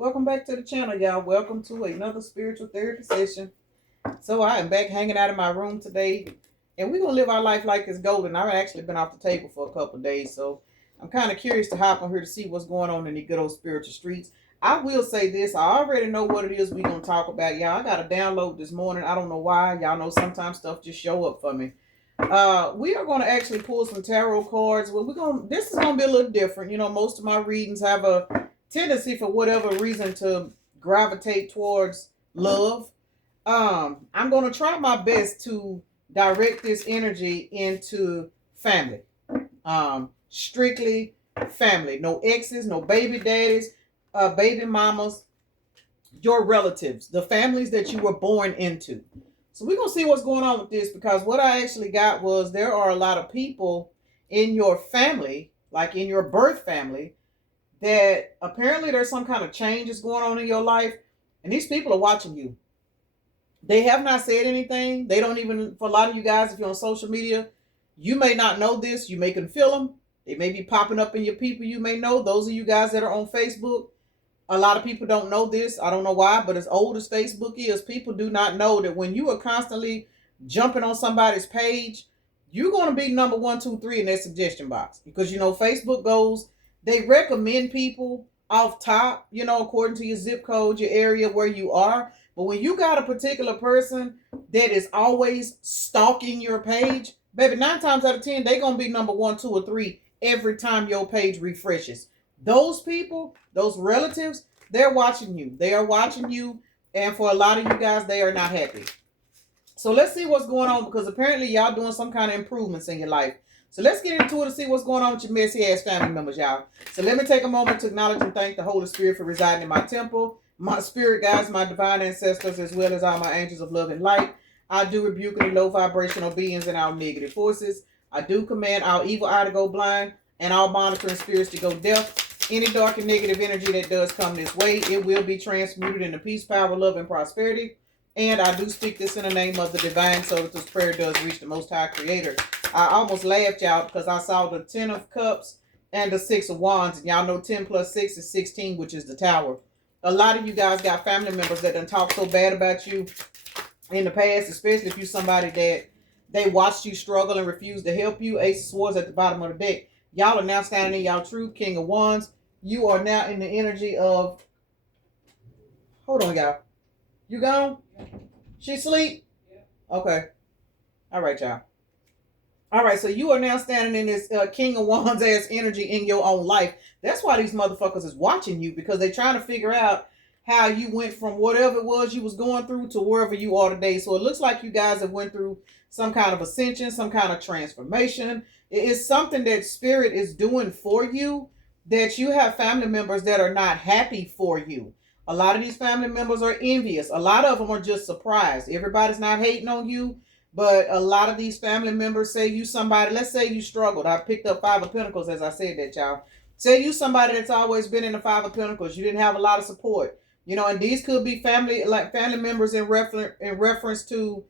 Welcome back to the channel, y'all. Welcome to another spiritual therapy session. So I am back hanging out in my room today, and we're going to live our life like it's golden. I've actually been off the table for a couple of days, so I'm kind of curious to hop on here to see what's going on in the good old spiritual streets. I will say this. I already know what it is we're going to talk about, y'all. I got a download this morning. I don't know why. Y'all know sometimes stuff just show up for me. We are going to actually pull some tarot cards. Well, this is going to be a little different. You know, most of my readings have a tendency for whatever reason to gravitate towards love. I'm going to try my best to direct this energy into family. Strictly family. No exes, no baby daddies, baby mamas, your relatives, the families that you were born into. So we're going to see what's going on with this, because what I actually got was there are a lot of people in your family, like in your birth family, that apparently there's some kind of changes going on in your life, and these people are watching you. They have not said anything. They don't even, for a lot of you guys, if you're on social media, you may not know this. You may can feel them. They may be popping up in your people you may know. Those of you guys that are on Facebook, a lot of people don't know this. I don't know why, but as old as Facebook is, people do not know that when you are constantly jumping on somebody's page, you're going to be number 1, 2, 3 in their suggestion box. Because, you know, Facebook goes, they recommend people off top, you know, according to your zip code, your area where you are. But when you got a particular person that is always stalking your page, baby, 9 times out of 10, they're going to be number 1, 2, or 3 every time your page refreshes. Those people, those relatives, they're watching you. They are watching you. And for a lot of you guys, they are not happy. So let's see what's going on, because apparently y'all doing some kind of improvements in your life. So let's get into it and see what's going on with your messy ass family members, y'all. So let me take a moment to acknowledge and thank the Holy Spirit for residing in my temple, my spirit guides, my divine ancestors, as well as all my angels of love and light. I do rebuke any low vibrational beings and our negative forces. I do command our evil eye to go blind and all monitoring spirits to go deaf. Any dark and negative energy that does come this way, it will be transmuted into peace, power, love, and prosperity. And I do speak this in the name of the divine, so that this prayer does reach the Most High Creator. I almost laughed, y'all, because I saw the 10 of Cups and the 6 of Wands. And y'all know 10 plus 6 is 16, which is the Tower. A lot of you guys got family members that done talk so bad about you in the past, especially if you're somebody that they watched you struggle and refused to help you. Ace of Swords at the bottom of the deck. Y'all are now standing in y'all truth. King of Wands. You are now in the energy of... Hold on, y'all. You gone? She sleep? Okay. All right, y'all. All right, so you are now standing in this King of Wands ass energy in your own life. That's why these motherfuckers is watching you, because they're trying to figure out how you went from whatever it was you was going through to wherever you are today. So it looks like you guys have went through some kind of ascension, some kind of transformation. It is something that Spirit is doing for you, that you have family members that are not happy for you. A lot of these family members are envious. A lot of them are just surprised. Everybody's not hating on you, but a lot of these family members, say you somebody, let's say you struggled. I picked up 5 of Pentacles as I said that, y'all. Say you somebody that's always been in the 5 of Pentacles. You didn't have a lot of support. You know, and these could be family, like family members in reference to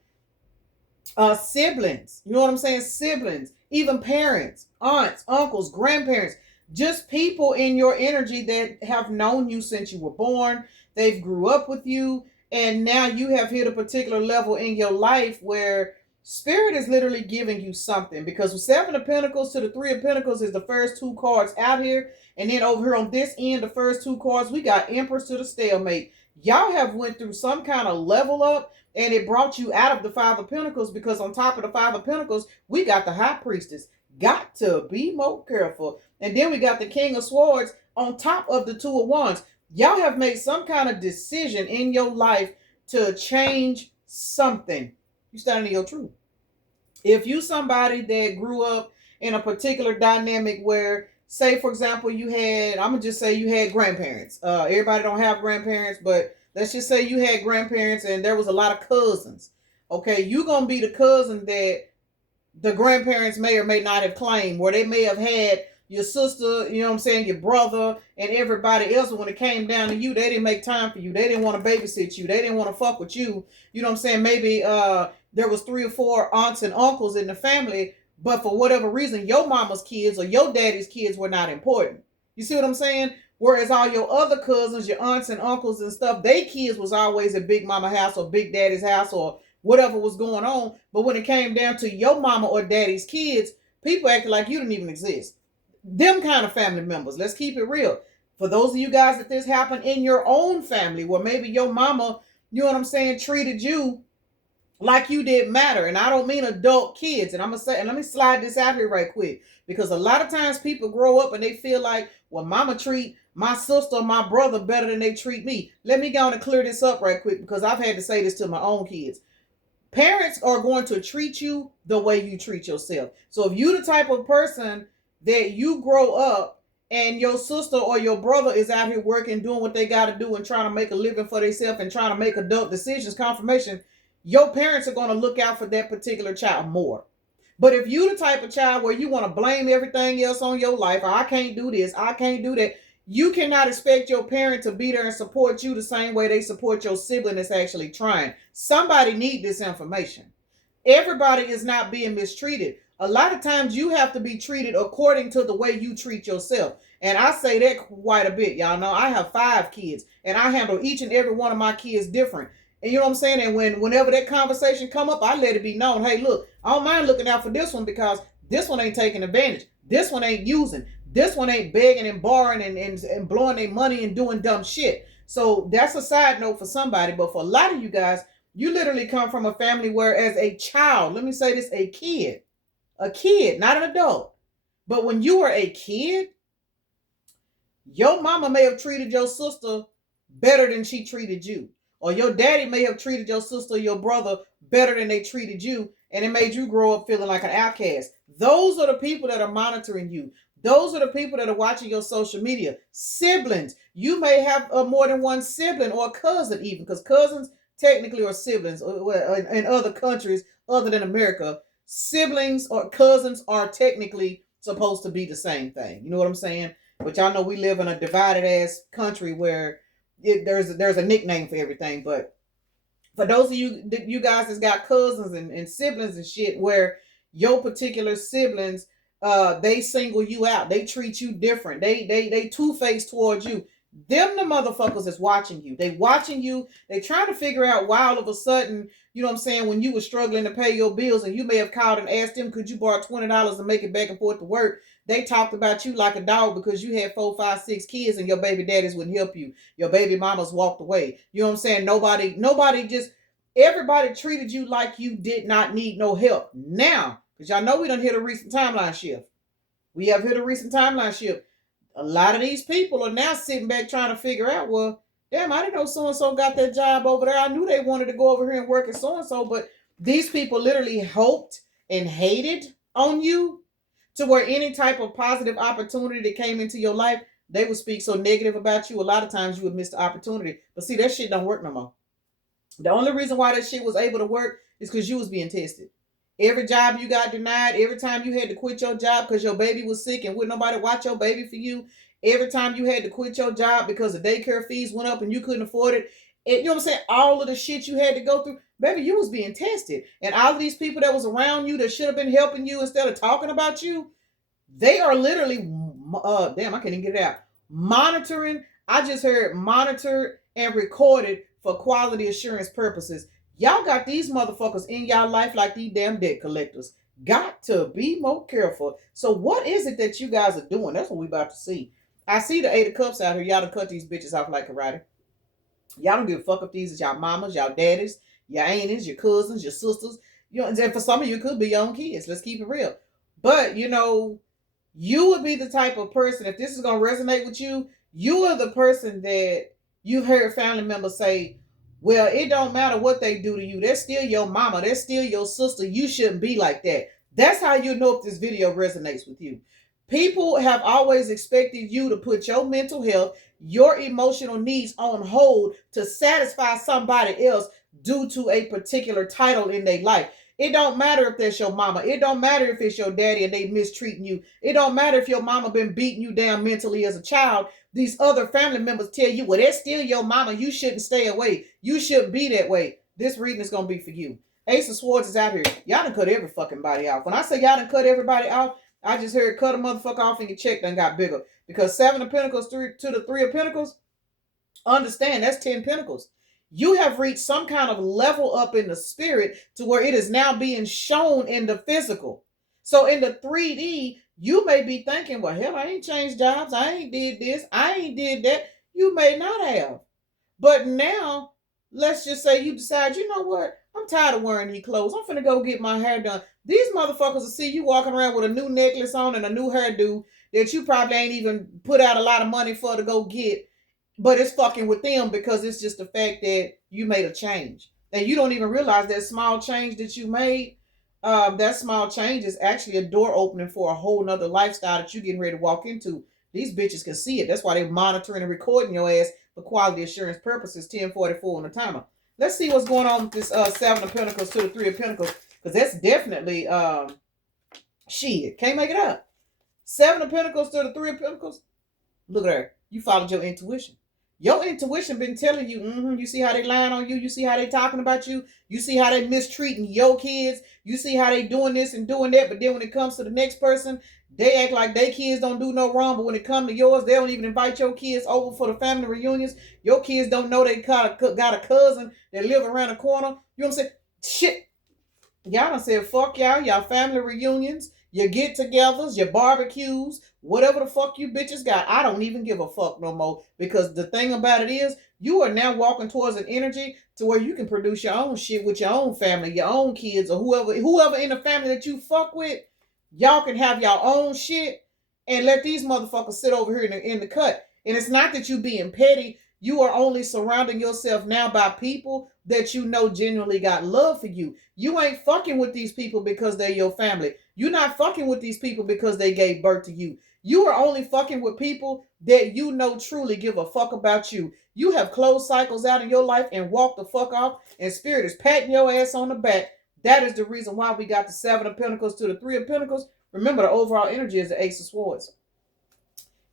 siblings. You know what I'm saying? Siblings, even parents, aunts, uncles, grandparents. Just people in your energy that have known you since you were born. They've grew up with you, and now you have hit a particular level in your life where Spirit is literally giving you something. Because 7 of Pentacles to the 3 of Pentacles is the first 2 cards out here. And then over here on this end, the first 2 cards, we got Empress to the stalemate. Y'all have went through some kind of level up, and it brought you out of the 5 of Pentacles, because on top of the 5 of Pentacles, we got the High Priestess. Got to be more careful. And then we got the King of Swords on top of the 2 of Wands. Y'all have made some kind of decision in your life to change something. You standing in your truth. If you somebody that grew up in a particular dynamic where, say, for example, you had, I'm going to just say you had grandparents. Everybody don't have grandparents, but let's just say you had grandparents and there was a lot of cousins. Okay, you're going to be the cousin that the grandparents may or may not have claimed, where they may have had your sister, you know what I'm saying, your brother, and everybody else. When it came down to you, they didn't make time for you. They didn't want to babysit you. They didn't want to fuck with you. You know what I'm saying? Maybe there was 3 or 4 aunts and uncles in the family, but for whatever reason, your mama's kids or your daddy's kids were not important. You see what I'm saying? Whereas all your other cousins, your aunts and uncles and stuff, they kids was always at Big Mama house or Big Daddy's house or whatever was going on. But when it came down to your mama or daddy's kids, people acted like you didn't even exist. Them kind of family members. Let's keep it real. For those of you guys that this happened in your own family, where maybe your mama, you know what I'm saying, treated you like you did matter. And I don't mean adult kids. And I'm gonna say, and let me slide this out here right quick, because a lot of times people grow up and they feel like, well, mama treat my sister or my brother better than they treat me. Let me go on and clear this up right quick, because I've had to say this to my own kids. Parents are going to treat you the way you treat yourself. So if you the type of person that you grow up and your sister or your brother is out here working, doing what they got to do and trying to make a living for themselves and trying to make adult decisions, confirmation, your parents are going to look out for that particular child more. But if you the type of child where you want to blame everything else on your life, I can't do this, I can't do that, you cannot expect your parent to be there and support you the same way they support your sibling that's actually trying. Somebody need this information. Everybody is not being mistreated. A lot of times you have to be treated according to the way you treat yourself. And I say that quite a bit. Y'all know I have 5 kids and I handle each and every one of my kids different. And you know what I'm saying? And whenever that conversation come up, I let it be known, hey, look, I don't mind looking out for this one because this one ain't taking advantage. This one ain't using. This one ain't begging and borrowing and blowing their money and doing dumb shit. So that's a side note for somebody. But for a lot of you guys, you literally come from a family where as a child, let me say this, a kid, not an adult. But when you were a kid, your mama may have treated your sister better than she treated you. Or your daddy may have treated your sister or your brother better than they treated you. And it made you grow up feeling like an outcast. Those are the people that are monitoring you. Those are the people that are watching your social media. Siblings. You may have more than one sibling or a cousin even. Because cousins technically are siblings in other countries other than America. Siblings or cousins are technically supposed to be the same thing. You know what I'm saying? But y'all know we live in a divided ass country where there's a nickname for everything. But for those of you guys that's got cousins and siblings and shit, where your particular siblings, they single you out, they treat you different, they two-faced towards you. Them the motherfuckers is watching you. They watching you. They trying to figure out why all of a sudden, you know what I'm saying, when you were struggling to pay your bills and you may have called and asked them, could you borrow $20 to make it back and forth to work? They talked about you like a dog because you had 4, 5, 6 kids and your baby daddies wouldn't help you. Your baby mamas walked away. You know what I'm saying? Everybody treated you like you did not need no help. Now, because y'all know we done hit a recent timeline shift. We have hit a recent timeline shift. A lot of these people are now sitting back trying to figure out, well, damn, I didn't know so-and-so got that job over there. I knew they wanted to go over here and work at so-and-so, but these people literally hoped and hated on you to where any type of positive opportunity that came into your life, they would speak so negative about you. A lot of times you would miss the opportunity. But see, that shit don't work no more. The only reason why that shit was able to work is because you was being tested. Every job you got denied, every time you had to quit your job because your baby was sick and wouldn't nobody watch your baby for you, every time you had to quit your job because the daycare fees went up and you couldn't afford it, you know what I'm saying? All of the shit you had to go through, baby, you was being tested. And all of these people that was around you that should have been helping you instead of talking about you, they are literally, damn, I can't even get it out. Monitoring, I just heard monitored and recorded for quality assurance purposes. Y'all got these motherfuckers in y'all life like these damn debt collectors. Got to be more careful. So what is it that you guys are doing? That's what we about to see. I see the 8 of cups out here. Y'all done cut these bitches off like karate. Y'all don't give a fuck if these is y'all mamas, y'all daddies, your aunties, your cousins, your sisters. You know, and for some of you, it could be your own kids. Let's keep it real. But, you know, you would be the type of person, if this is going to resonate with you, you are the person that you heard family members say, well, it don't matter what they do to you. They're still your mama. They're still your sister. You shouldn't be like that. That's how you know if this video resonates with you. People have always expected you to put your mental health, your emotional needs on hold to satisfy somebody else due to a particular title in their life. It don't matter if that's your mama. It don't matter if it's your daddy and they mistreating you. It don't matter if your mama been beating you down mentally as a child. These other family members tell you, well, that's still your mama. You shouldn't stay away. You shouldn't be that way. This reading is going to be for you. Ace of Swords is out here. Y'all done cut every fucking body off. When I say y'all done cut everybody off, I just heard cut a motherfucker off and your check done got bigger. Because 7 of Pentacles to the 3 of Pentacles, understand that's 10 Pentacles. You have reached some kind of level up in the spirit to where it is now being shown in the physical. So in the 3D, you may be thinking, well, hell, I ain't changed jobs. I ain't did this. I ain't did that. You may not have. But now, let's just say you decide, you know what? I'm tired of wearing these clothes. I'm finna go get my hair done. These motherfuckers will see you walking around with a new necklace on and a new hairdo that you probably ain't even put out a lot of money for to go get. But it's fucking with them because it's just the fact that you made a change. And you don't even realize that small change that you made, that small change is actually a door opening for a whole nother lifestyle that you're getting ready to walk into. These bitches can see it. That's why they're monitoring and recording your ass for quality assurance purposes. 1044 on the timer. Let's see what's going on with this 7 of Pentacles to the 3 of Pentacles, because that's definitely shit. Can't make it up. 7 of Pentacles to the 3 of Pentacles. Look at her. You followed your intuition. Your intuition been telling you, you see how they lying on you, you see how they talking about you, you see how they mistreating your kids, you see how they doing this and doing that, but then when it comes to the next person, they act like their kids don't do no wrong, but when it comes to yours, they don't even invite your kids over for the family reunions. Your kids don't know they got a cousin that live around the corner. You know what I'm saying? Shit. Y'all done said fuck y'all family reunions, your get-togethers, your barbecues, whatever the fuck you bitches got. I don't even give a fuck no more, because the thing about it is, you are now walking towards an energy to where you can produce your own shit with your own family, your own kids, or whoever in the family that you fuck with. Y'all can have your own shit and let these motherfuckers sit over here in the cut. And it's not that you being petty. You are only surrounding yourself now by people that you know genuinely got love for you. You ain't fucking with these people because they're your family. You're not fucking with these people because they gave birth to you. You are only fucking with people that you know truly give a fuck about you. You have closed cycles out in your life and walked the fuck off, and spirit is patting your ass on the back. That is the reason why we got the 7 of Pentacles to the 3 of Pentacles. Remember, the overall energy is the Ace of Swords.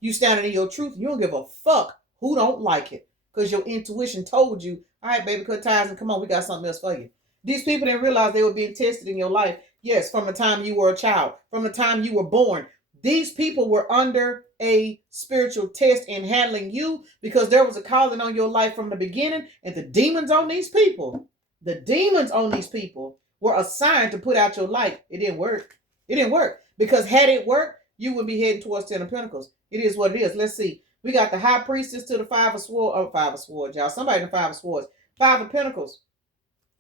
You standing in your truth. You don't give a fuck who don't like it, because your intuition told you, all right, baby, cut ties and come on, we got something else for you. These people didn't realize they were being tested in your life. Yes, from the time you were a child, from the time you were born. These people were under a spiritual test in handling you, because there was a calling on your life from the beginning, and the demons on these people were assigned to put out your light. It didn't work. It didn't work, because had it worked, you would be heading towards 10 of Pentacles. It is what it is. Let's see. We got the High Priestess to the 5 of Swords. Oh, 5 of Swords, y'all. Somebody in the 5 of Swords. 5 of Pentacles.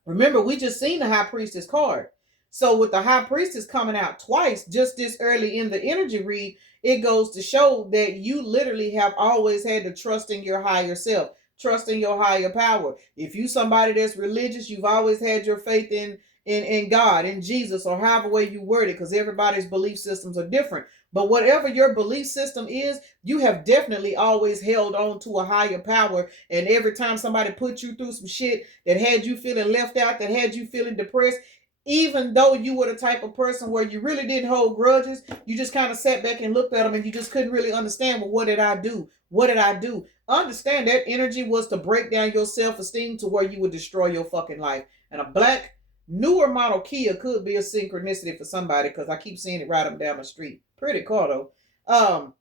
Remember, we just seen the High Priestess card. So with the High Priestess coming out twice just this early in the energy read, it goes to show that you literally have always had to trust in your higher self, trust in your higher power. If you somebody that's religious, you've always had your faith in God, in Jesus, or however way you word it, because everybody's belief systems are different. But whatever your belief system is, you have definitely always held on to a higher power. And every time somebody put you through some shit that had you feeling left out, that had you feeling depressed, even though you were the type of person where you really didn't hold grudges, you just kind of sat back and looked at them and you just couldn't really understand, well, what did I do? What did I do? Understand that energy was to break down your self-esteem to where you would destroy your fucking life. And a black newer model Kia could be a synchronicity for somebody, because I keep seeing it right up down the street. Pretty car though.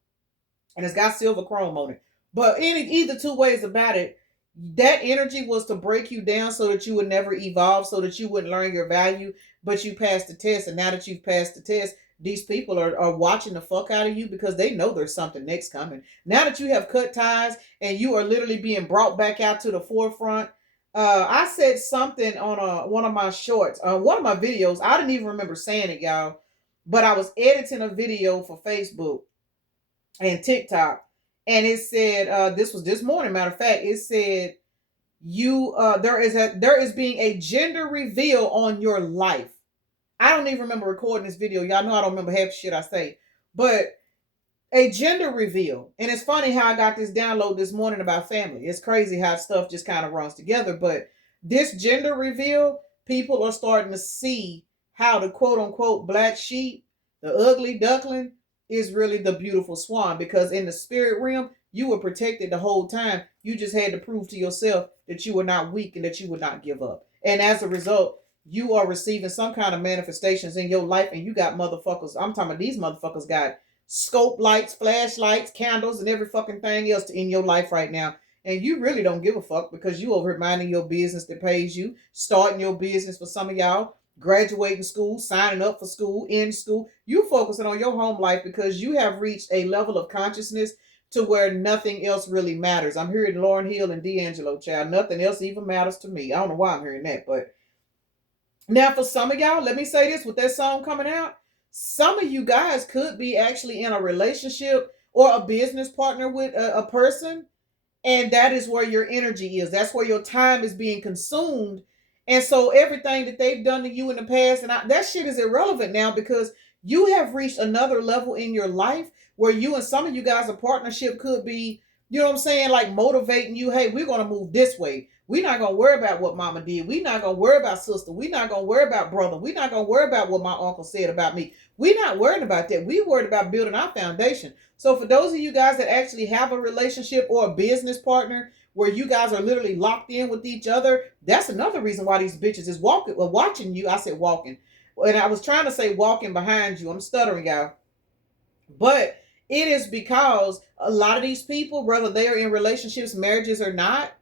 And it's got silver chrome on it. But either two ways about it, that energy was to break you down so that you would never evolve, so that you wouldn't learn your value, but you passed the test. And now that you've passed the test, these people are watching the fuck out of you, because they know there's something next coming. Now that you have cut ties and you are literally being brought back out to the forefront, I said something on one of my shorts, one of my videos. I didn't even remember saying it, y'all, but I was editing a video for Facebook and TikTok, and it said, this was this morning. Matter of fact, it said, there is being a gender reveal on your life. I don't even remember recording this video. Y'all know I don't remember half the shit I say, but a gender reveal. And it's funny how I got this download this morning about family. It's crazy how stuff just kind of runs together. But this gender reveal, people are starting to see how the quote unquote black sheep, the ugly duckling, is really the beautiful swan. Because in the spirit realm, you were protected the whole time. You just had to prove to yourself that you were not weak and that you would not give up. And as a result, you are receiving some kind of manifestations in your life, and you got motherfuckers. I'm talking about these motherfuckers got scope lights, flashlights, candles, and every fucking thing else in your life right now. And you really don't give a fuck because you over here minding your business that pays you, starting your business for some of y'all, graduating school, signing up for school, in school. You focusing on your home life because you have reached a level of consciousness to where nothing else really matters. I'm hearing Lauryn Hill and D'Angelo, child. Nothing else even matters to me. I don't know why I'm hearing that, but now for some of y'all, let me say this with that song coming out, some of you guys could be actually in a relationship or a business partner with a person, and that is where your energy is. That's where your time is being consumed. And so everything that they've done to you in the past, that shit is irrelevant now because you have reached another level in your life where you and some of you guys, a partnership could be, you know what I'm saying, like motivating you. Hey, we're going to move this way. We're not going to worry about what mama did. We're not going to worry about sister. We're not going to worry about brother. We're not going to worry about what my uncle said about me. We're not worried about that. We're worried about building our foundation. So for those of you guys that actually have a relationship or a business partner where you guys are literally locked in with each other, that's another reason why these bitches is watching you. I said walking. And I was trying to say walking behind you. I'm stuttering, y'all. But it is because a lot of these people, whether they are in relationships, marriages or not,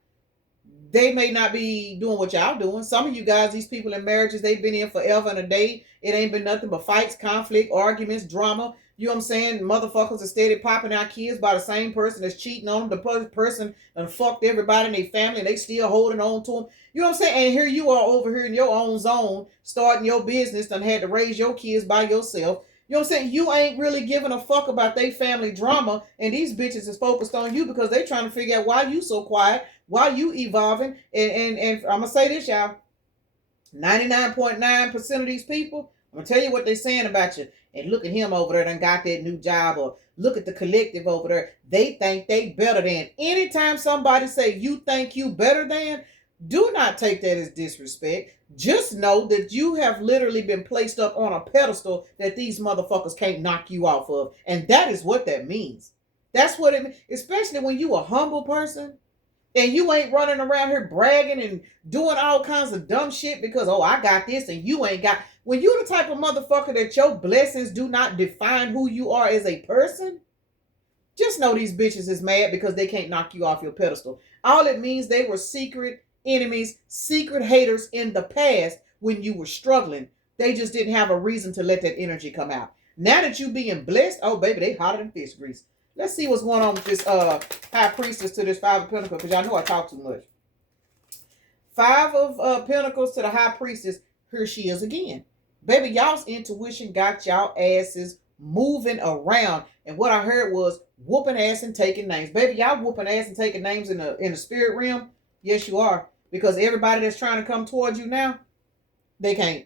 they may not be doing what y'all doing. Some of you guys, these people in marriages, they've been in forever and a day. It ain't been nothing but fights, conflict, arguments, drama. You know what I'm saying? Motherfuckers are steady popping out kids by the same person that's cheating on them. The person done fucked everybody in their family and they still holding on to them. You know what I'm saying? And here you are over here in your own zone, starting your business, done had to raise your kids by yourself. You know what I'm saying? You ain't really giving a fuck about their family drama, and these bitches is focused on you because they trying to figure out why you so quiet, why you evolving. And I'm gonna say this, y'all. 99.9% of these people, I'm gonna tell you what they're saying about you. And look at him over there, done got that new job, or look at the collective over there. They think they better than. Anytime somebody say you think you better than, do not take that as disrespect. Just know that you have literally been placed up on a pedestal that these motherfuckers can't knock you off of. And that is what that means. That's what it means. Especially when you a humble person and you ain't running around here bragging and doing all kinds of dumb shit because, oh, I got this and you ain't got. When you the type of motherfucker that your blessings do not define who you are as a person, just know these bitches is mad because they can't knock you off your pedestal. All it means they were secret enemies, secret haters in the past when you were struggling. They just didn't have a reason to let that energy come out. Now that you being blessed, oh baby, they hotter than fish grease. Let's see what's going on with this high priestess to this Five of Pentacles, because y'all know I talk too much. Five of Pentacles to the high priestess. Here she is again. Baby, y'all's intuition got y'all asses moving around. And what I heard was whooping ass and taking names. Baby, y'all whooping ass and taking names in the spirit realm. Yes, you are. Because everybody that's trying to come towards you now, they can't.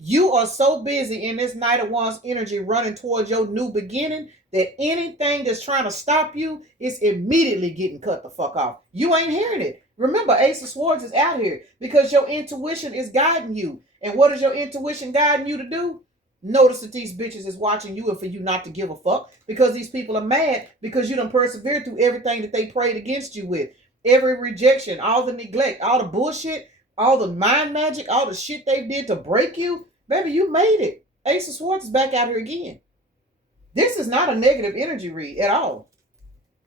You are so busy in this Knight of Wands energy running towards your new beginning that anything that's trying to stop you is immediately getting cut the fuck off. You ain't hearing it. Remember, Ace of Swords is out here because your intuition is guiding you. And what is your intuition guiding you to do? Notice that these bitches is watching you and for you not to give a fuck because these people are mad because you done persevered through everything that they prayed against you with. Every rejection, all the neglect, all the bullshit, all the mind magic, all the shit they did to break you. Baby, you made it. Ace of Swords is back out here again. This is not a negative energy read at all.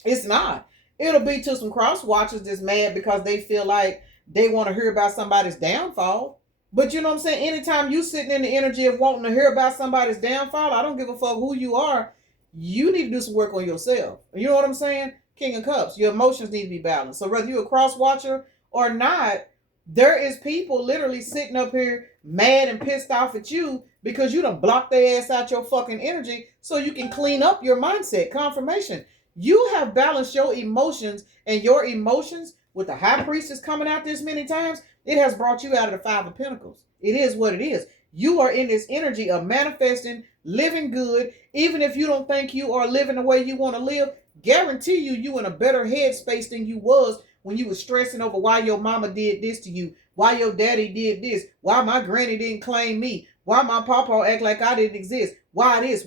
It's not. It'll be to some cross watchers that's mad because they feel like they want to hear about somebody's downfall. But you know what I'm saying? Anytime you sitting in the energy of wanting to hear about somebody's downfall, I don't give a fuck who you are. You need to do some work on yourself. You know what I'm saying? King of Cups. Your emotions need to be balanced. So whether you're a cross watcher or not, there is people literally sitting up here mad and pissed off at you because you done blocked their ass out your fucking energy so you can clean up your mindset. Confirmation. You have balanced your emotions, and your emotions with the high priestess coming out this many times, it has brought you out of the Five of Pentacles. It is what it is. You are in this energy of manifesting, living good. Even if you don't think you are living the way you want to live, guarantee you in a better headspace than you was when you were stressing over why your mama did this to you, why your daddy did this, why my granny didn't claim me, why my papa act like I didn't exist, why this.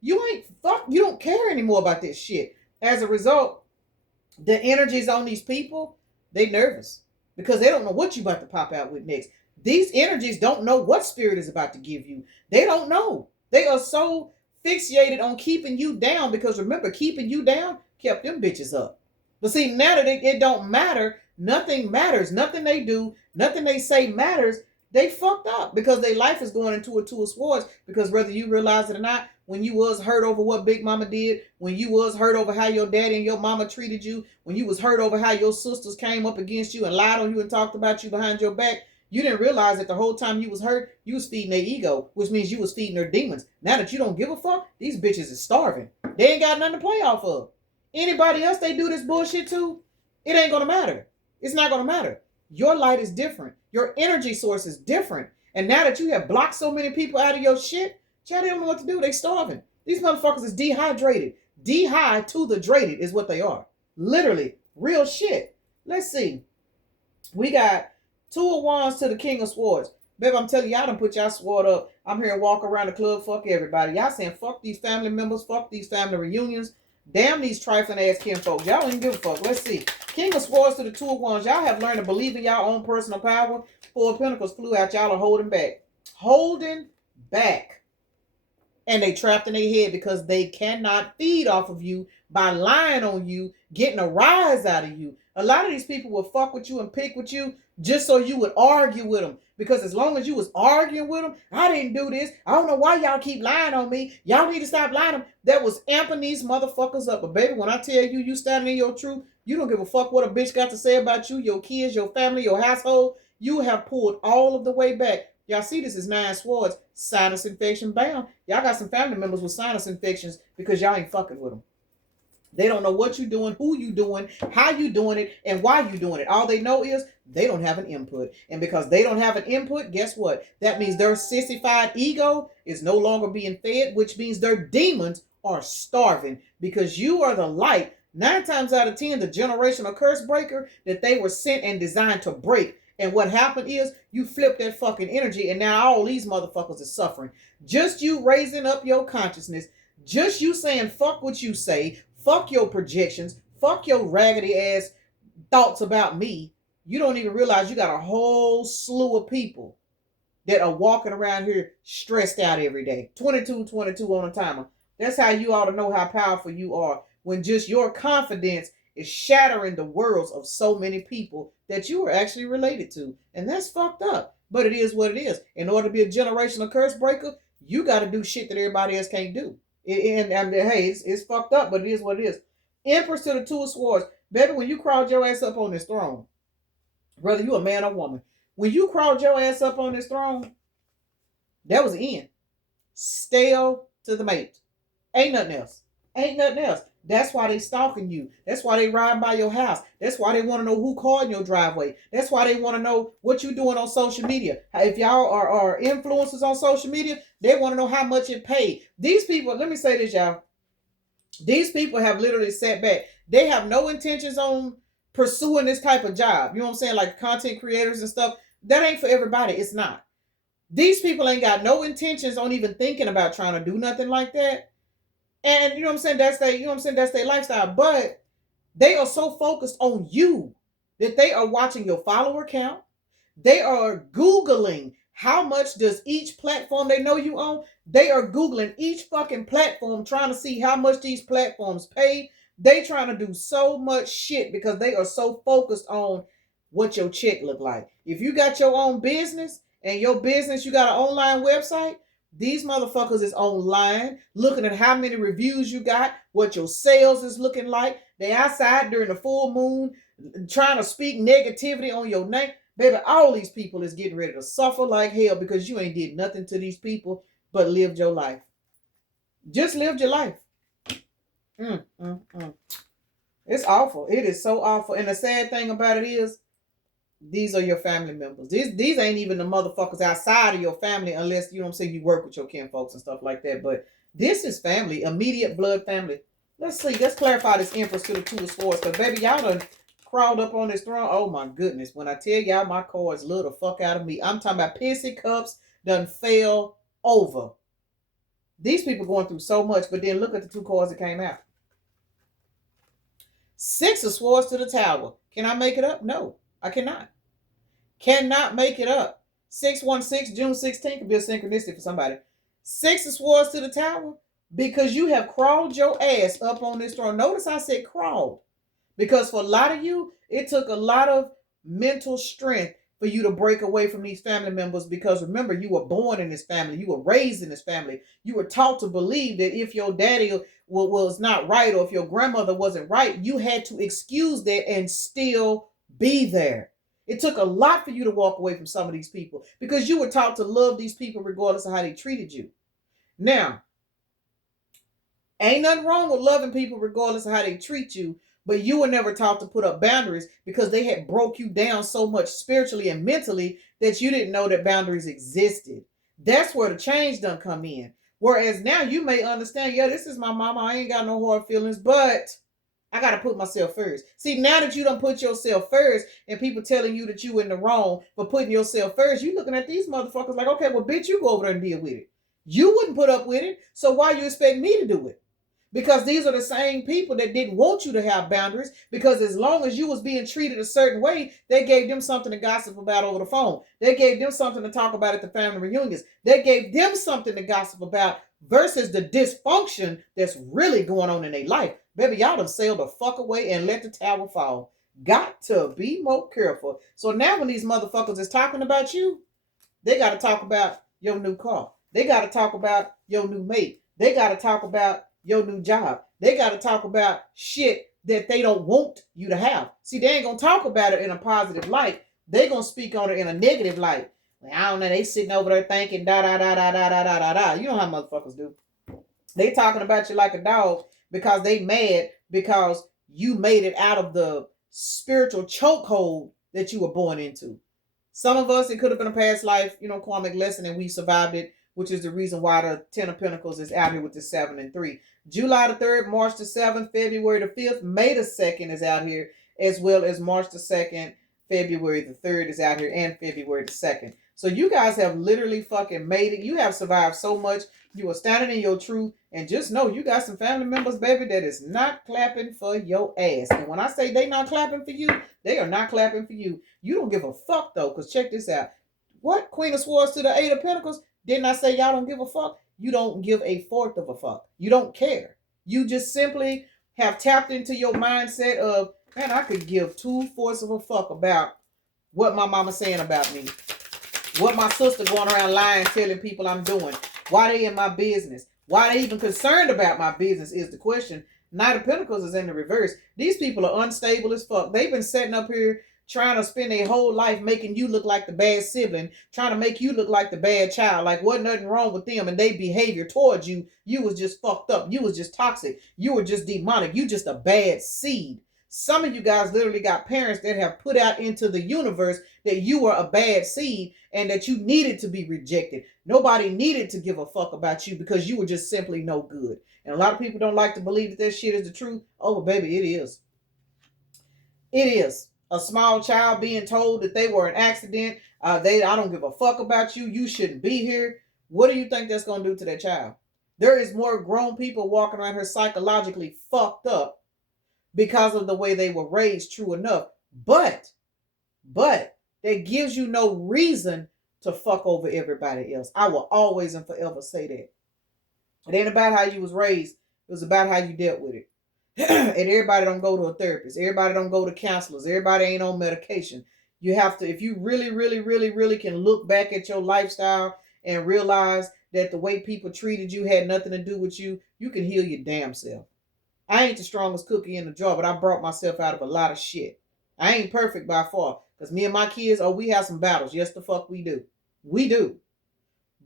You ain't fuck. You don't care anymore about this shit. As a result, the energies on these people, they nervous because they don't know what you about to pop out with next. These energies don't know what spirit is about to give you. They don't know. They are so fixated on keeping you down because remember, keeping you down kept them bitches up. But see, now that it don't matter, nothing matters. Nothing they do, nothing they say matters. They fucked up because their life is going into a two of swords. Because whether you realize it or not, when you was hurt over what Big Mama did, when you was hurt over how your daddy and your mama treated you, when you was hurt over how your sisters came up against you and lied on you and talked about you behind your back, you didn't realize that the whole time you was hurt, you was feeding their ego, which means you was feeding their demons. Now that you don't give a fuck, these bitches is starving. They ain't got nothing to play off of. Anybody else they do this bullshit to, it ain't gonna matter. It's not gonna matter. Your light is different. Your energy source is different. And now that you have blocked so many people out of your shit, child, they don't know what to do. They starving. These motherfuckers is dehydrated. Dehy to the drated is what they are. Literally. Real shit. Let's see. We got Two of Wands to the King of Swords. Baby, I'm telling y'all done put y'all sword up. I'm here and walk around the club. Fuck everybody. Y'all saying fuck these family members. Fuck these family reunions. Damn these trifling ass kinfolks. Y'all don't even give a fuck. Let's see. King of Swords to the Two of Wands. Y'all have learned to believe in y'all own personal power. Four of Pentacles flew out. Y'all are holding back. Holding back. And they trapped in their head because they cannot feed off of you by lying on you, getting a rise out of you. A lot of these people will fuck with you and pick with you just so you would argue with them. Because as long as you was arguing with them, I didn't do this. I don't know why y'all keep lying on me. Y'all need to stop lying. That was amping these motherfuckers up. But baby, when I tell you, you standing in your truth, you don't give a fuck what a bitch got to say about you, your kids, your family, your household. You have pulled all of the way back. Y'all see this is 9 swords. Sinus infection, bam. Y'all got some family members with sinus infections because y'all ain't fucking with them. They don't know what you're doing, who you doing, how you doing it, and why you doing it. All they know is they don't have an input. And because they don't have an input, guess what? That means their sissified ego is no longer being fed, which means their demons are starving because you are the light. 9 times out of 10, the generational curse breaker that they were sent and designed to break. And what happened is you flip that fucking energy and now all these motherfuckers are suffering. Just you raising up your consciousness, just you saying fuck what you say, fuck your projections, fuck your raggedy ass thoughts about me. You don't even realize you got a whole slew of people that are walking around here stressed out every day. 22 on a timer. That's how you ought to know how powerful you are when just your confidence is shattering the worlds of so many people that you are actually related to. And that's fucked up. But it is what it is. In order to be a generational curse breaker, you got to do shit that everybody else can't do. And hey, it's fucked up, but it is what it is. Empress to the Two of Swords. Baby, when you crawled your ass up on this throne, whether you a man or woman, when you crawled your ass up on this throne, that was the end. Stale to the mate. Ain't nothing else. Ain't nothing else. That's why they stalking you. That's why they riding by your house. That's why they want to know who called in your driveway. That's why they want to know what you doing on social media. If y'all are influencers on social media, they want to know how much it paid. These people, let me say this, y'all. These people have literally sat back. They have no intentions on pursuing this type of job. You know what I'm saying? Like content creators and stuff. That ain't for everybody. It's not. These people ain't got no intentions on even thinking about trying to do nothing like that. And you know what I'm saying? That's their lifestyle. But they are so focused on you that they are watching your follower count. They are Googling how much does each platform they know you own. They are Googling each fucking platform trying to see how much these platforms pay. They trying to do so much shit because they are so focused on what your check look like. If you got your own business and your business, you got an online website, these motherfuckers is online looking at how many reviews you got, what your sales is looking like. They outside during the full moon trying to speak negativity on your name. Baby, all these people is getting ready to suffer like hell because you ain't did nothing to these people but lived your life. Just lived your life. It's awful. It is so awful. And the sad thing about it is, these are your family members. These ain't even the motherfuckers outside of your family unless, you know what I'm saying, you work with your kin folks and stuff like that. But this is family, immediate blood family. Let's see. Let's clarify this Empress to the Two of Swords. Because, baby, y'all done crawled up on this throne. Oh, my goodness. When I tell y'all my cards love the fuck out of me. I'm talking about pissy cups done fell over. These people going through so much. But then look at the 2 cards that came out. 6 of Swords to the Tower. Can I make it up? No. I cannot make it up. 616, June 16th could be a synchronicity for somebody. Six of Swords to the Tower, because you have crawled your ass up on this throne. Notice I said crawled. Because for a lot of you, it took a lot of mental strength for you to break away from these family members, because remember, you were born in this family. You were raised in this family. You were taught to believe that if your daddy was not right, or if your grandmother wasn't right, you had to excuse that and still be there. It took a lot for you to walk away from some of these people, because you were taught to love these people regardless of how they treated you. Now, ain't nothing wrong with loving people regardless of how they treat you, but you were never taught to put up boundaries because they had broke you down so much spiritually and mentally that you didn't know that boundaries existed. That's where the change done come in. Whereas now you may understand, yeah, this is my mama. I ain't got no hard feelings, but I got to put myself first. See, now that you don't put yourself first and people telling you that you in the wrong for putting yourself first, you looking at these motherfuckers like, okay, well, bitch, you go over there and deal with it. You wouldn't put up with it, so why you expect me to do it? Because these are the same people that didn't want you to have boundaries, because as long as you was being treated a certain way, they gave them something to gossip about over the phone. They gave them something to talk about at the family reunions. They gave them something to gossip about versus the dysfunction that's really going on in their life. Baby, y'all done sailed the fuck away and let the tower fall. Got to be more careful. So now when these motherfuckers is talking about you, they got to talk about your new car. They got to talk about your new mate. They got to talk about your new job. They got to talk about shit that they don't want you to have. See, they ain't going to talk about it in a positive light. They going to speak on it in a negative light. Like, I don't know, they sitting over there thinking da da da da da da da da da. You know how motherfuckers do. They talking about you like a dog because they mad because you made it out of the spiritual chokehold that you were born into. Some of us, it could have been a past life, karmic lesson, and we survived it, which is the reason why the Ten of Pentacles is out here with the 7 and 3. July the 3rd, March the 7th, February the 5th, May the 2nd is out here, as well as March the 2nd, February the 3rd is out here, and February the 2nd. So you guys have literally fucking made it. You have survived so much. You are standing in your truth, and just know you got some family members, baby, that is not clapping for your ass. And when I say they not clapping for you, they are not clapping for you. You don't give a fuck, though, because check this out. What? Queen of Swords to the 8 of Pentacles? Didn't I say y'all don't give a fuck? You don't give a fourth of a fuck. You don't care. You just simply have tapped into your mindset of, man, I could give 2/4 of a fuck about what my mama's saying about me. What my sister going around lying, telling people I'm doing. Why they in my business. Why they even concerned about my business is the question. Knight of Pentacles is in the reverse. These people are unstable as fuck. They've been sitting up here trying to spend their whole life making you look like the bad sibling, trying to make you look like the bad child, like wasn't nothing wrong with them and their behavior towards you. You was just fucked up. You was just toxic. You were just demonic. You just a bad seed. Some of you guys literally got parents that have put out into the universe that you were a bad seed and that you needed to be rejected. Nobody needed to give a fuck about you because you were just simply no good. And a lot of people don't like to believe that shit is the truth. Oh, baby, it is. It is. A small child being told that they were an accident. I don't give a fuck about you. You shouldn't be here. What do you think that's going to do to that child? There is more grown people walking around here psychologically fucked up because of the way they were raised, true enough. But that gives you no reason to fuck over everybody else. I will always and forever say that. It ain't about how you was raised. It was about how you dealt with it. And everybody don't go to a therapist. Everybody don't go to counselors. Everybody ain't on medication. You have to, if you really, really, really, really can look back at your lifestyle and realize that the way people treated you had nothing to do with you, you can heal your damn self. I ain't the strongest cookie in the jar, but I brought myself out of a lot of shit. I ain't perfect by far. Because me and my kids, we have some battles. Yes, the fuck we do. We do.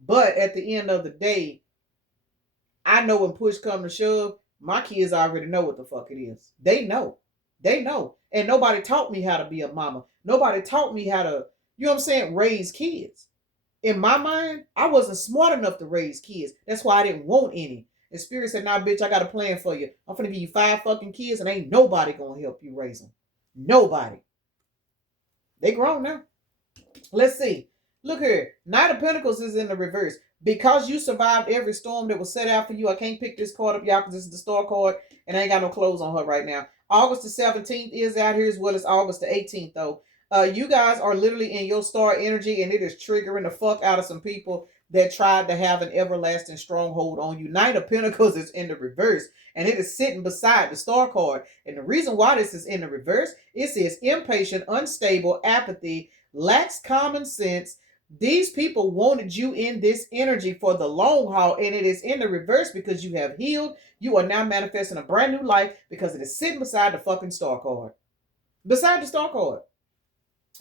But at the end of the day, I know when push comes to shove, my kids already know what the fuck it is. They know. They know. And nobody taught me how to be a mama. Nobody taught me how to, raise kids. In my mind, I wasn't smart enough to raise kids. That's why I didn't want any. And Spirit said, nah, bitch, I got a plan for you. I'm finna give you 5 fucking kids and ain't nobody gonna help you raise them. Nobody. They grown now. Let's see. Look here. Knight of Pentacles is in the reverse. Because you survived every storm that was set out for you, I can't pick this card up, y'all, because this is the star card, and I ain't got no clothes on her right now. August the 17th is out here as well as August the 18th, though. You guys are literally in your star energy, and it is triggering the fuck out of some people that tried to have an everlasting stronghold on you. Knight of Pentacles is in the reverse, and it is sitting beside the star card. And the reason why this is in the reverse, it says impatient, unstable, apathy, lacks common sense. These people wanted you in this energy for the long haul, and it is in the reverse because you have healed. You are now manifesting a brand new life because it is sitting beside the fucking star card. Beside the star card.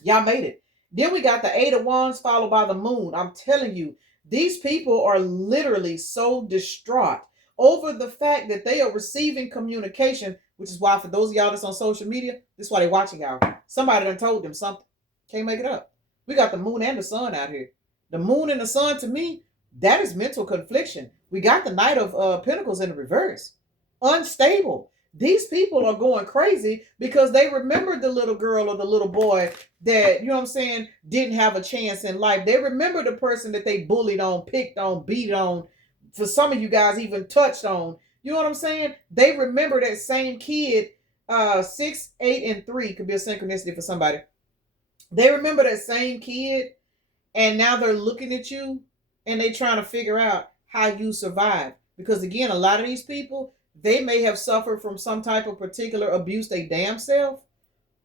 Y'all made it. Then we got the Eight of Wands followed by the Moon. I'm telling you, these people are literally so distraught over the fact that they are receiving communication, which is why for those of y'all that's on social media, this is why they're watching y'all. Somebody done told them something. Can't make it up. We got the Moon and the Sun out here. The Moon and the Sun, to me, that is mental confliction. We got the Knight of Pentacles in the reverse. Unstable. These people are going crazy because they remembered the little girl or the little boy that, you know what I'm saying, didn't have a chance in life. They remember the person that they bullied on, picked on, beat on. For some of you guys, even touched on. You know what I'm saying? They remember that same kid, 6, 8, and 3 could be a synchronicity for somebody. They remember that same kid, and now they're looking at you and they trying to figure out how you survive. Because again, a lot of these people, they may have suffered from some type of particular abuse they damn self,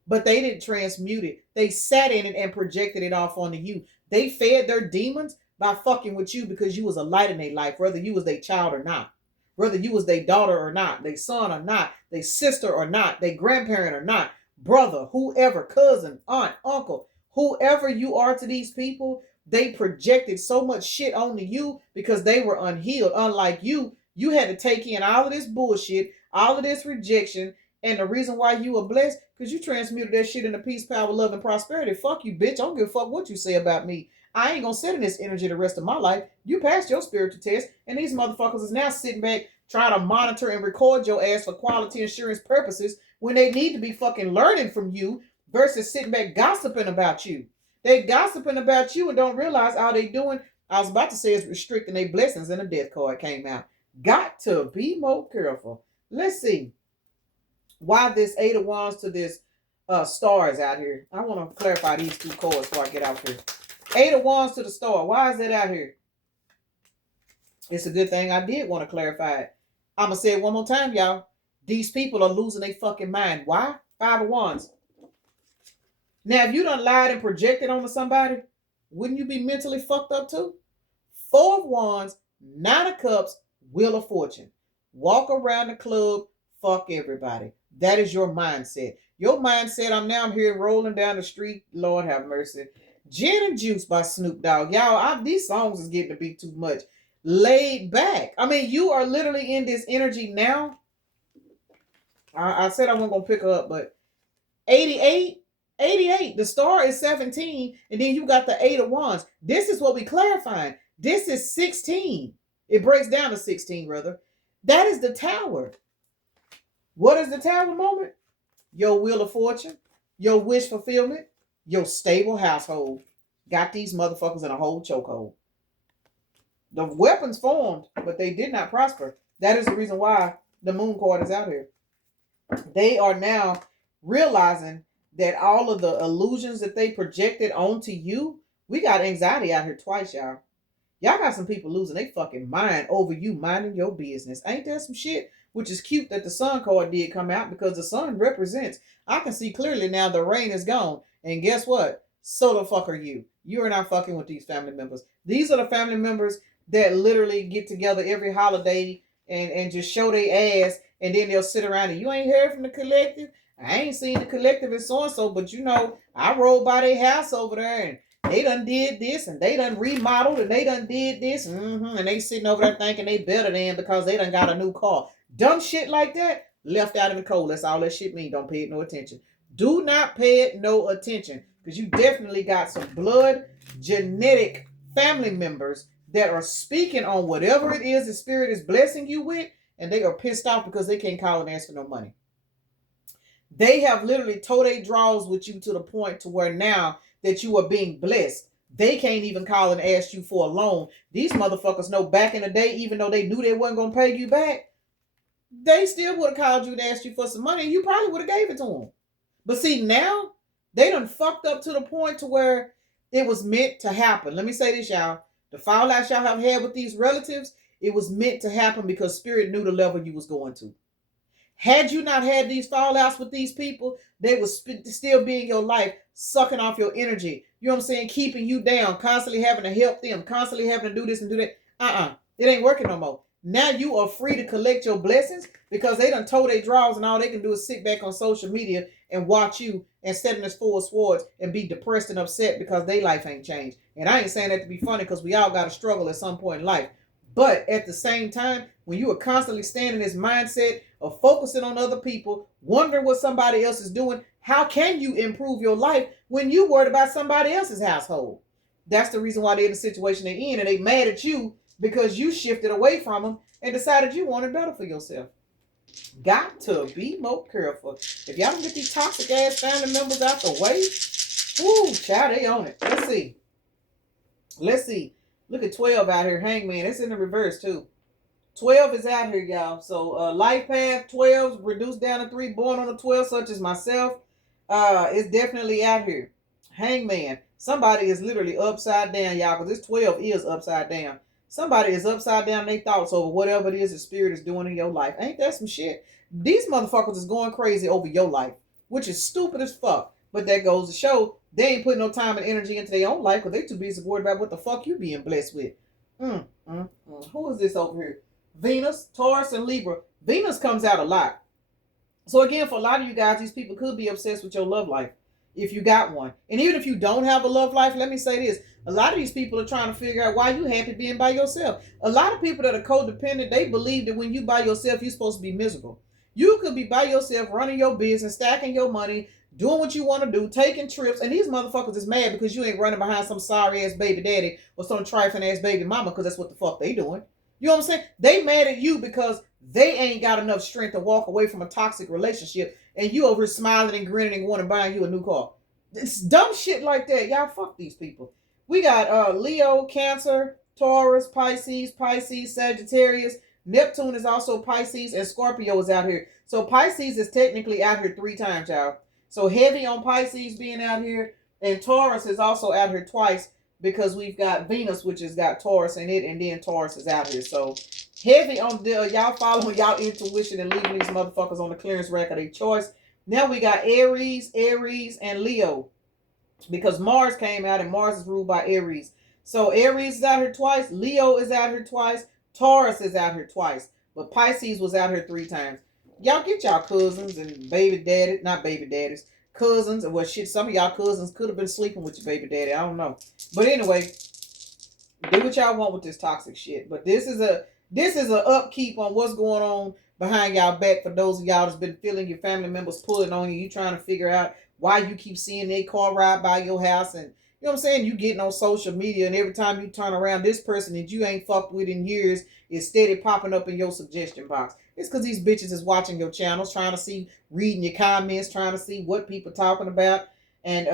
but they didn't transmute it. They sat in it and projected it off onto you. They fed their demons by fucking with you because you was a light in their life, whether you was their child or not, whether you was their daughter or not, their son or not, their sister or not, their grandparent or not, brother, whoever, cousin, aunt, uncle, whoever you are to these people, they projected so much shit onto you because they were unhealed. Unlike you, you had to take in all of this bullshit, all of this rejection, and the reason why you were blessed, because you transmuted that shit into peace, power, love, and prosperity. Fuck you, bitch. I don't give a fuck what you say about me. I ain't gonna sit in this energy the rest of my life. You passed your spiritual test, and these motherfuckers is now sitting back trying to monitor and record your ass for quality insurance purposes when they need to be fucking learning from you versus sitting back gossiping about you. They gossiping about you and don't realize all they doing, I was about to say, is restricting their blessings, and a death card came out. Got to be more careful. Let's see why this Eight of Wands to this star is out here. I want to clarify these two cards before I get out here. Eight of Wands to the star. Why is that out here? It's a good thing I did want to clarify it. I'm going to say it one more time, y'all. These people are losing their fucking mind. Why? Five of Wands. Now, if you done lied and projected onto somebody, wouldn't you be mentally fucked up too? Four of Wands, Nine of Cups, Wheel of Fortune. Walk around the club, fuck everybody. That is your mindset. Your mindset, I'm here rolling down the street. Lord have mercy. Gin and Juice by Snoop Dogg. Y'all, these songs is getting to be too much. Laid back. I mean, you are literally in this energy now. I said I wasn't going to pick her up, but 88. The star is 17, and then you got the Eight of Wands. This is what we clarifying. This is 16. It breaks down to 16, rather. That is the Tower. What is the Tower moment? Your Wheel of Fortune, your wish fulfillment, your stable household. Got these motherfuckers in a whole chokehold. The weapons formed, but they did not prosper. That is the reason why the Moon card is out here. They are now realizing that all of the illusions that they projected onto you, we got anxiety out here twice, y'all. Y'all got some people losing their fucking mind over you minding your business. Ain't there some shit? Which is cute that the Sun card did come out because the Sun represents, I can see clearly now the rain is gone. And guess what? So the fuck are you. You are not fucking with these family members. These are the family members that literally get together every holiday and just show their ass, and then they'll sit around and you ain't heard from the collective. I ain't seen the collective and so-and-so, but you know, I rolled by their house over there and they done did this and they done remodeled and they done did this. And they sitting over there thinking they better than because they done got a new car. Dumb shit like that, left out in the cold. That's all that shit mean. Don't pay it no attention. Do not pay it no attention because you definitely got some blood genetic family members that are speaking on whatever it is the spirit is blessing you with, and they are pissed off because they can't call and ask for no money. They have literally towed their draws with you to the point to where now that you are being blessed, they can't even call and ask you for a loan. These motherfuckers know back in the day, even though they knew they wasn't going to pay you back, they still would have called you and asked you for some money, and you probably would have gave it to them. But see, now They done fucked up to the point to where it was meant to happen. Let me say this, y'all. The fallout y'all have had with these relatives, it was meant to happen because spirit knew the level you was going to. Had you not had these fallouts with these people, they would still be in your life, sucking off your energy. You know what I'm saying? Keeping you down, constantly having to help them, constantly having to do this and do that. It ain't working no more. Now you are free to collect your blessings because they done told their draws and all they can do is sit back on social media and watch you and sit in this full swords and be depressed and upset because their life ain't changed. And I ain't saying that to be funny because we all got to struggle at some point in life. But at the same time, when you are constantly staying in this mindset of focusing on other people, wondering what somebody else is doing, how can you improve your life when you worried about somebody else's household? That's the reason why they're in the situation they're in, and they mad at you because you shifted away from them and decided you wanted better for yourself. Got to be more careful. If y'all don't get these toxic ass family members out the way, whoo, child, they on it. Let's see. Look at 12 out here. Hangman. It's in the reverse too. 12 is out here, y'all. So life path 12 reduced down to 3. Born on the 12, such as myself, is definitely out here. Hangman. Somebody is literally upside down, y'all, because this 12 is upside down. Somebody is upside down their thoughts over whatever it is the spirit is doing in your life. Ain't that some shit? These motherfuckers is going crazy over your life, which is stupid as fuck. But that goes to show they ain't putting no time and energy into their own life because they too busy worried about what the fuck you being blessed with. Who is this over here? Venus, Taurus, and Libra. Venus comes out a lot. So again, for a lot of you guys, these people could be obsessed with your love life if you got one. And even if you don't have a love life, let me say this. A lot of these people are trying to figure out why you happy being by yourself. A lot of people that are codependent, they believe that when you by yourself, you're supposed to be miserable. You could be by yourself, running your business, stacking your money, doing what you want to do, taking trips, and these motherfuckers is mad because you ain't running behind some sorry ass baby daddy or some trifling ass baby mama because that's what the fuck they doing. You know what I'm saying? They mad at you because they ain't got enough strength to walk away from a toxic relationship and you over smiling and grinning and wanting to buy you a new car. It's dumb shit like that. Y'all fuck these people. We got Leo, Cancer, Taurus, Pisces, Sagittarius. Neptune is also Pisces, and Scorpio is out here. So Pisces is technically out here 3 times, y'all. So heavy on Pisces being out here, and Taurus is also out here twice because we've got Venus, which has got Taurus in it, and then Taurus is out here. So heavy on y'all following y'all intuition and leaving these motherfuckers on the clearance rack of their choice. Now we got Aries, and Leo because Mars came out and Mars is ruled by Aries. So Aries is out here twice, Leo is out here twice, Taurus is out here twice, but Pisces was out here 3 times. Y'all get y'all cousins and baby daddy, not baby daddies, cousins, and well shit, some of y'all cousins could have been sleeping with your baby daddy. I don't know. But anyway, do what y'all want with this toxic shit. But this is a upkeep on what's going on behind y'all back for those of y'all that's been feeling your family members pulling on you. You trying to figure out why you keep seeing their car ride by your house, and you know what I'm saying? You getting on social media and every time you turn around, this person that you ain't fucked with in years is steady popping up in your suggestion box. It's because these bitches is watching your channels, trying to see, reading your comments, trying to see what people talking about. And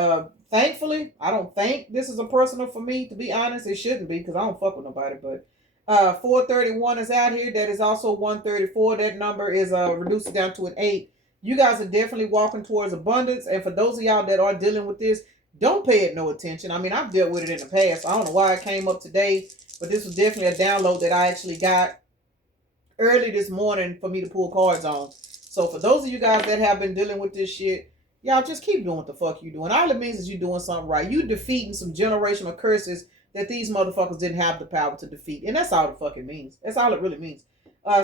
thankfully, I don't think this is a personal for me, to be honest. It shouldn't be because I don't fuck with nobody. But 431 is out here. That is also 134. That number is reduced down to an 8. You guys are definitely walking towards abundance. And for those of y'all that are dealing with this, don't pay it no attention. I mean, I've dealt with it in the past. I don't know why it came up today, but this was definitely a download that I actually got early this morning for me to pull cards on. So for those of you guys that have been dealing with this shit, y'all just keep doing what the fuck you doing. All it means is you doing something right. You defeating some generational curses that these motherfuckers didn't have the power to defeat. And that's all it fucking means. That's all it really means.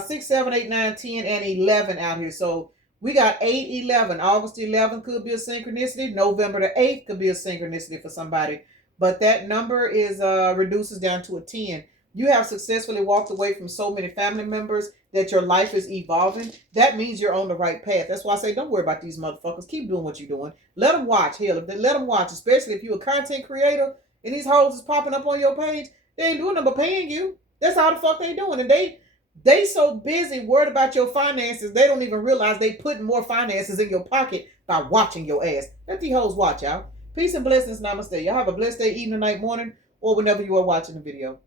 6, 7, 8, 9, 10, and 11 out here. So we got 8, 11. August 11th could be a synchronicity. November the 8th could be a synchronicity for somebody. But that number is reduces down to a 10. You have successfully walked away from so many family members that your life is evolving. That means you're on the right path. That's why I say don't worry about these motherfuckers. Keep doing what you're doing. Let them watch. Hell, if they let them watch, especially if you're a content creator and these hoes is popping up on your page, they ain't doing nothing but paying you. That's all the fuck they doing. And they so busy worried about your finances, they don't even realize they putting more finances in your pocket by watching your ass. Let these hoes watch, y'all. Peace and blessings. Namaste. Y'all have a blessed day, evening, night, morning, or whenever you are watching the video.